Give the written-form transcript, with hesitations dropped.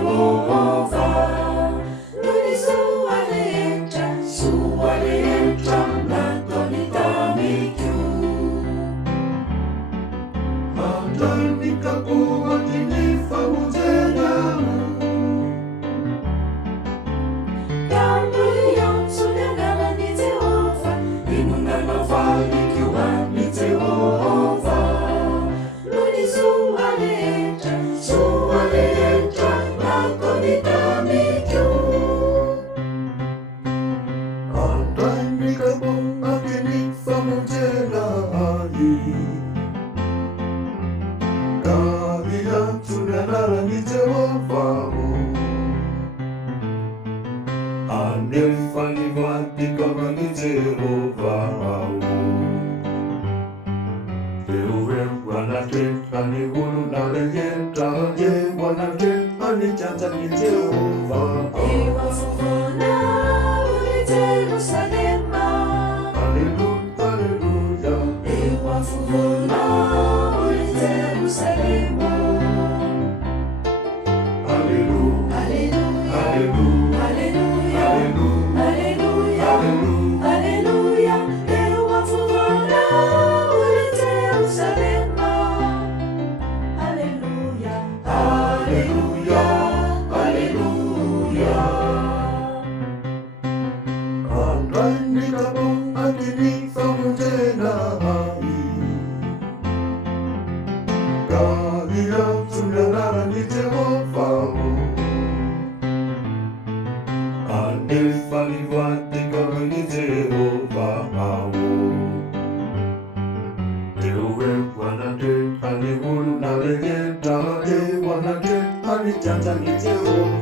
Jehova. Nuni sualeta natonitamiku. Matandika kuwa kinifa mujenamu. Kambuliyo sunagana ni Jehova. Inungana fanikiwa ni Jehova. Nuni sualeta natonitamiku. Matandika kuwa kinifa mujenamu. Kabila tunanara ni Jehova. Anefaniwati kama ni Jehova. Ewe wanate anihulu na legeta. Ye wanate anichanja ni Jehova. Ewa fufona uli Jerusalema. Hallelujah, hallelujah. Ewa fufona uli Jerusalema. Hallelujah, Hallelujah, hallelujah, hallelujah, hallelujah, hallelujah, hallelujah. Ewa fufona uli Jerusalema. Hallelujah, hallelujah, hallelujah. Andandika po akinifa mutena hai. Kabila tunanara ni Jehova. Anefaniwati kama ni Jehova. Ewe wanate anihulu na legeta. Ye wanate anichanja ni Jehova.